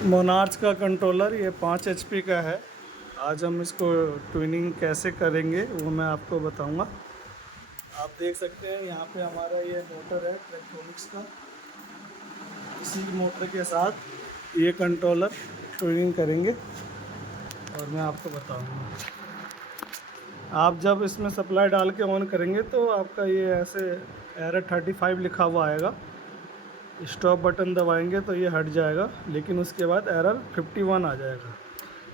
Monarch का controller ये 5 HP का है। आज हम इसको ट्यूनिंग कैसे करेंगे वो मैं आपको बताऊंगा। आप देख सकते हैं यहाँ पे हमारा ये मोटर है इलेक्ट्रॉनिक्स का। इसी मोटर के साथ ये कंट्रोलर ट्यूनिंग करेंगे और मैं आपको बताऊंगा। आप जब इसमें सप्लाई डाल के ऑन करेंगे तो आपका ये ऐसे एरर 35 लिखा हुआ आएगा। स्टॉप बटन दबाएंगे तो ये हट जाएगा, लेकिन उसके बाद एरर 51 आ जाएगा।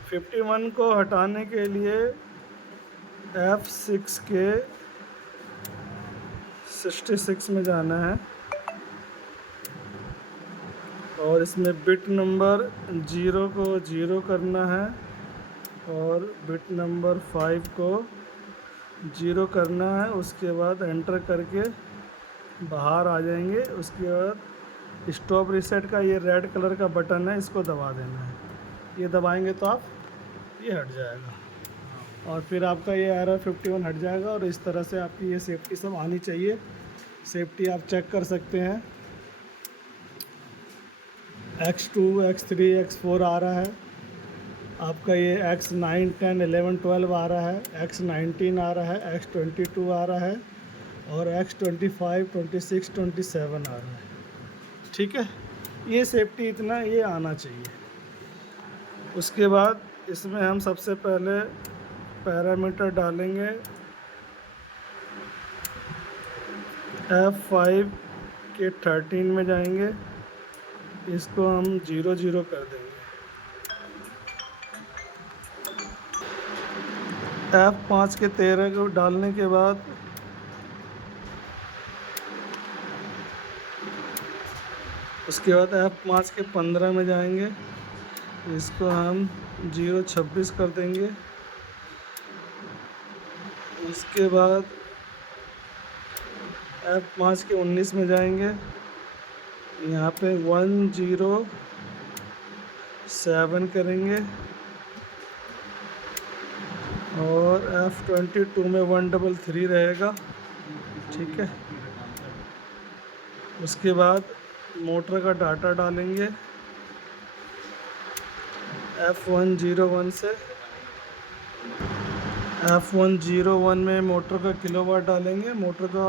51 को हटाने के लिए F6 के 66 में जाना है और इसमें बिट नंबर 0 को 0 करना है और बिट नंबर 5 को 0 करना है। उसके बाद एंटर करके बाहर आ जाएंगे। उसके बाद स्टॉप रीसेट का ये रेड कलर का बटन है, इसको दबा देना है। ये दबाएंगे तो आप ये हट जाएगा और फिर आपका ये एरर 51 हट जाएगा। और इस तरह से आपकी ये सेफ्टी सब आनी चाहिए। सेफ्टी आप चेक कर सकते हैं। X2 X3 X4 आ रहा है आपका, ये X9 10 11 12 आ रहा है, X19 आ रहा है, X22 आ रहा है और X25 26 27 आ रहा है। ठीक है, ये सेफ्टी इतना ये आना चाहिए। उसके बाद इसमें हम सबसे पहले पैरामीटर डालेंगे। F5 के 13 में जाएंगे, इसको हम 0 0 कर देंगे। F5 के 13 को डालने के बाद उसके बाद F5 के 15 में जाएंगे, इसको हम 0 26 कर देंगे। उसके बाद F5 के 19 में जाएंगे, यहाँ पे 1 0 7 करेंगे और F22 में 133 रहेगा। ठीक है, उसके बाद मोटर का डाटा डालेंगे F101 से। F101 में मोटर का किलोवाट डालेंगे। मोटर का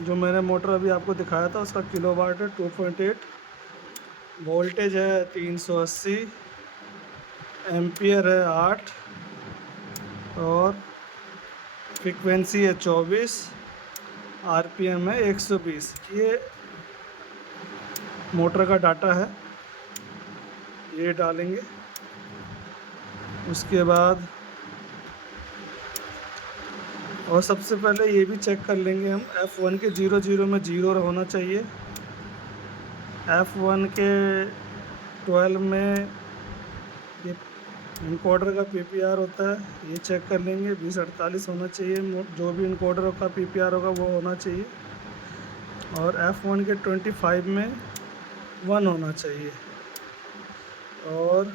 जो मैंने मोटर अभी आपको दिखाया था उसका किलोवाट है 2.8, वोल्टेज है 380, एम्पियर है 8 और फ्रीक्वेंसी है 24, RPM है 120। ये मोटर का डाटा है, ये डालेंगे। उसके बाद और सबसे पहले ये भी चेक कर लेंगे हम, F1 के 0 0 में 0 होना चाहिए। F1 के 12 में ये इनकोडर का PPR होता है, ये चेक कर लेंगे। 2048 होना चाहिए, जो भी इनकोडर का PPR होगा वो होना चाहिए। और F1 के 25 में 1 होना चाहिए और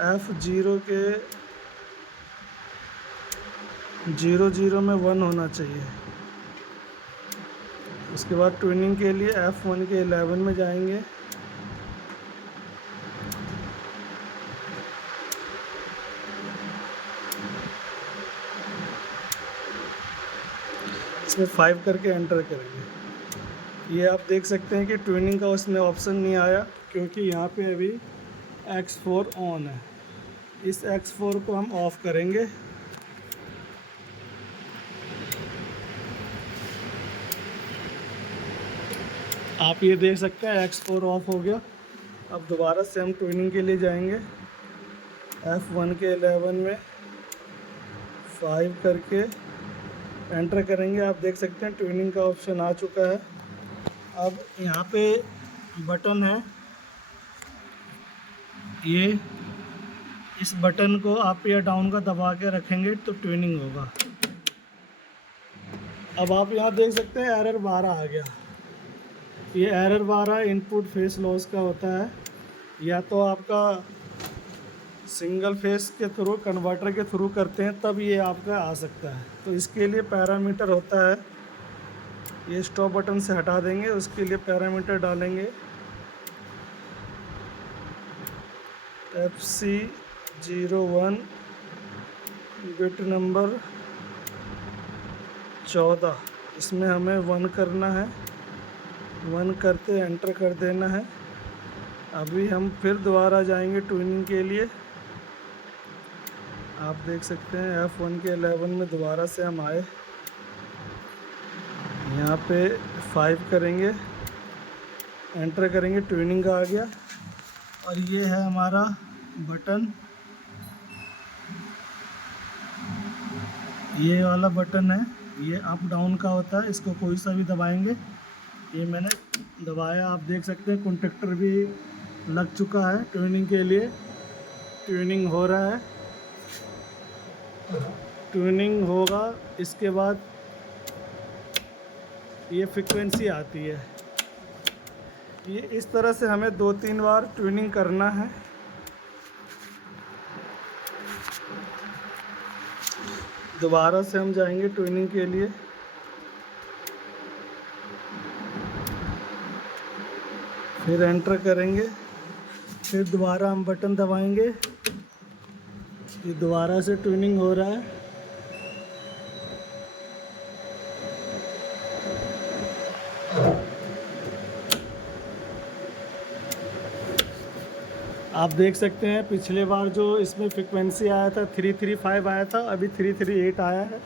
F0 के 0 0 में 1 होना चाहिए। उसके बाद ट्यूनिंग के लिए F1 के 11 में जाएंगे, इसमें 5 करके एंटर करेंगे। ये आप देख सकते हैं कि ट्यूनिंग का उसमें ऑप्शन नहीं आया क्योंकि यहाँ पे अभी X4 ऑन है। इस X4 को हम ऑफ़ करेंगे। आप ये देख सकते हैं X4 ऑफ हो गया। अब दोबारा से हम ट्यूनिंग के लिए जाएंगे। F1 के 11 में 5 करके एंटर करेंगे। आप देख सकते हैं ट्यूनिंग का ऑप्शन आ चुका है। अब यहाँ पे बटन है, ये इस बटन को अप या डाउन का दबा के रखेंगे तो ट्यूनिंग होगा। अब आप यहाँ देख सकते हैं एरर 12 आ गया। ये एरर 12 इनपुट फेस लॉस का होता है, या तो आपका सिंगल फेस के थ्रू कन्वर्टर के थ्रू करते हैं तब ये आपका आ सकता है। तो इसके लिए पैरामीटर होता है, ये स्टॉप बटन से हटा देंगे। उसके लिए पैरामीटर डालेंगे FC01 बिट नंबर 14, इसमें हमें 1 करना है। 1 करते एंटर कर देना है। अभी हम फिर दोबारा जाएंगे ट्यूनिंग के लिए। आप देख सकते हैं F1 के 11 में दोबारा से हम आए, यहाँ पे 5 करेंगे, एंटर करेंगे, ट्यूनिंग का आ गया। और ये है हमारा बटन, ये वाला बटन है, ये अप डाउन का होता है, इसको कोई सा भी दबाएंगे। ये मैंने दबाया, आप देख सकते हैं कॉन्टैक्टर भी लग चुका है ट्यूनिंग के लिए। ट्यूनिंग हो रहा है, ट्यूनिंग होगा, इसके बाद ये फ्रीक्वेंसी आती है। ये इस तरह से हमें 2-3 बार ट्यूनिंग करना है। दोबारा से हम जाएंगे ट्यूनिंग के लिए। फिर एंटर करेंगे, फिर दोबारा हम बटन दबाएंगे। ये दोबारा से ट्यूनिंग हो रहा है। आप देख सकते हैं पिछले बार जो इसमें फ्रीक्वेंसी आया था 335 आया था, अभी 338 आया है।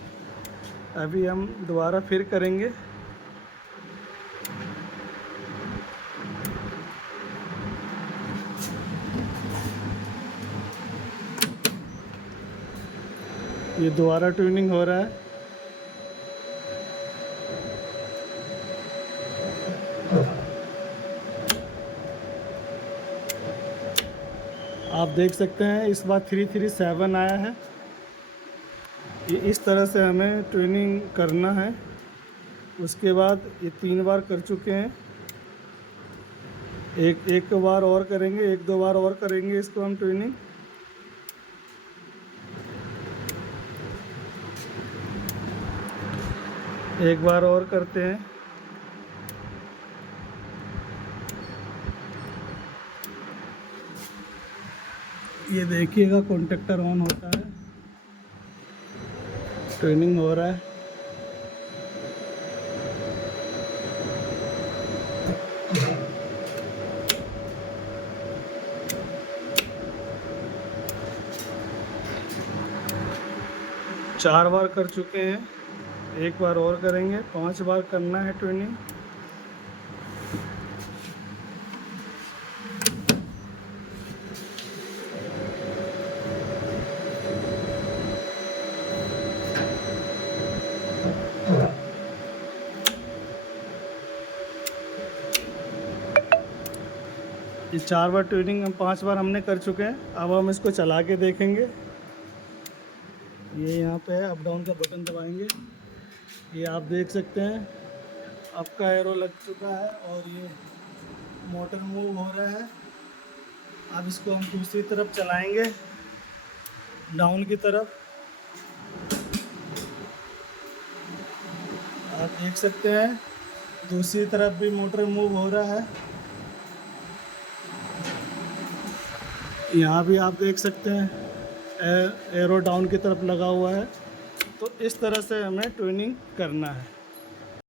अभी हम दोबारा फिर करेंगे। ये दोबारा ट्यूनिंग हो रहा है। आप देख सकते हैं इस बार 337 आया है। ये इस तरह से हमें ट्यूनिंग करना है। उसके बाद ये 3 बार कर चुके हैं, एक बार और करेंगे, 1-2 बार और करेंगे इसको हम ट्यूनिंग। एक बार और करते हैं। ये देखिएगा कॉन्टैक्टर ऑन होता है, ट्यूनिंग हो रहा है। चार बार कर चुके हैं, एक बार और करेंगे, 5 बार करना है ट्यूनिंग। ये 4 बार ट्यूनिंग, हम 5 बार हमने कर चुके हैं। अब हम इसको चला के देखेंगे। ये यहाँ पे है, अप डाउन का बटन दबाएंगे। ये आप देख सकते हैं अप का एरो लग चुका है और ये मोटर मूव हो रहा है। अब इसको हम दूसरी तरफ चलाएंगे, डाउन की तरफ। आप देख सकते हैं दूसरी तरफ भी मोटर मूव हो रहा है। यहाँ भी आप देख सकते हैं एरो डाउन की तरफ लगा हुआ है। तो इस तरह से हमें ट्यूनिंग करना है।